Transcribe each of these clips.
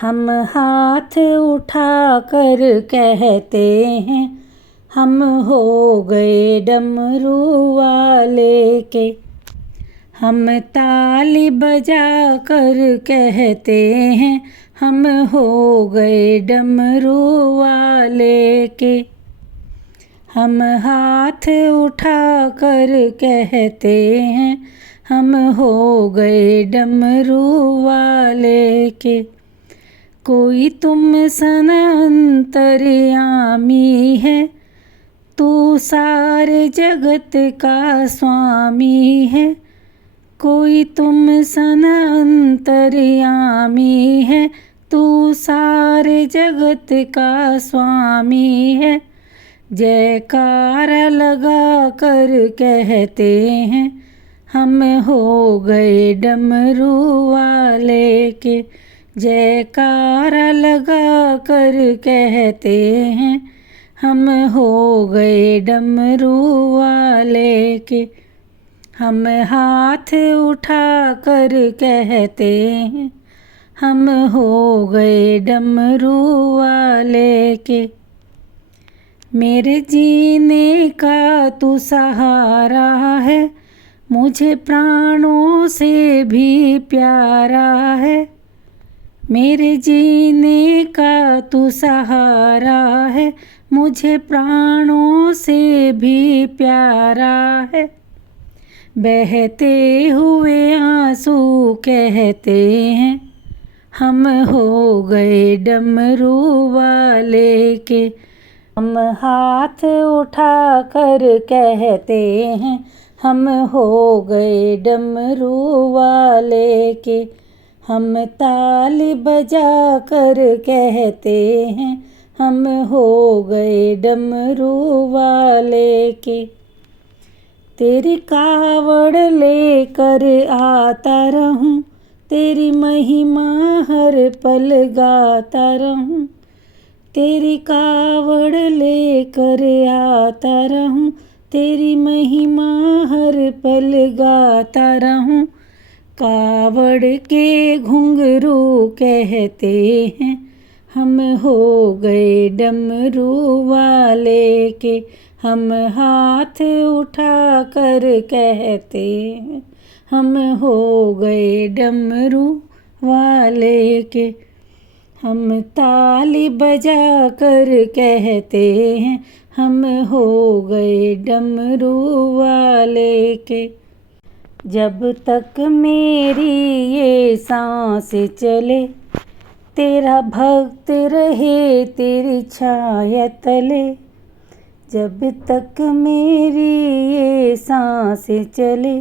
हम हाथ उठा कर कहते हैं हम हो गए डमरू वाले के। हम ताली बजा कर कहते हैं हम हो गए डमरू वाले के। हम हाथ उठा कर कहते हैं हम हो गए डमरू वाले के। कोई तुम सन अंतर्यामी है, तू सारे जगत का स्वामी है। कोई तुम सन अंतर्यामी है, तू सारे जगत का स्वामी है। जयकारा लगा कर कहते हैं हम हो गए डमरू वाले के। जयकारा लगा कर कहते हैं हम हो गए डमरू वाले के। हम हाथ उठा कर कहते हैं हम हो गए डमरू वाले के। मेरे जीने का तू सहारा है, मुझे प्राणों से भी प्यारा है। मेरे जीने का तू सहारा है, मुझे प्राणों से भी प्यारा है। बहते हुए आंसू कहते हैं हम हो गए डमरू वाले के। हम हाथ उठा कर कहते हैं हम हो गए डमरू वाले के। हम ताली बजा कर कहते हैं हम हो गए डमरू वाले के। तेरी कावड़ लेकर आता रहूं, तेरी महिमा हर पल गाता रहूं। तेरी कावड़ लेकर आता रहूं, तेरी महिमा हर पल गाता रहूं। कावड़ के घुंघरू कहते हैं हम हो गए डमरू वाले के। हम हाथ उठा कर कहते हैं हम हो गए डमरू वाले के। हम ताली बजा कर कहते हैं हम हो गए डमरू वाले के। जब तक मेरी ये सांस चले, तेरा भक्त रहे तेरी छाया तले। जब तक मेरी ये सांस चले,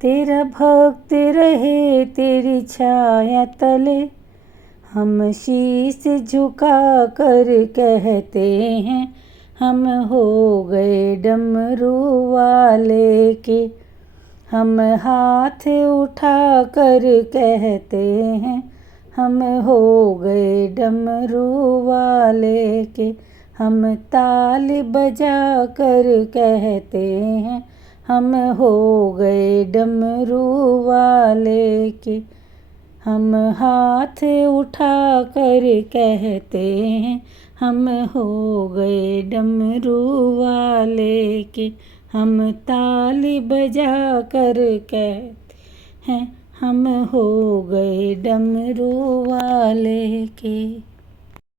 तेरा भक्त रहे तेरी छाया तले। हम शीश झुका कर कहते हैं हम हो गए डमरू वाले के। हम हाथ उठा कर कहते हैं हम हो गए डमरू वाले के। हम ताली बजा कर कहते हैं हम हो गए डमरू वाले के। हम हाथ उठा कर कहते हैं हम हो गए डमरू वाले के। हम ताली बजा कर कहते हैं हम हो गए डमरू वाले के।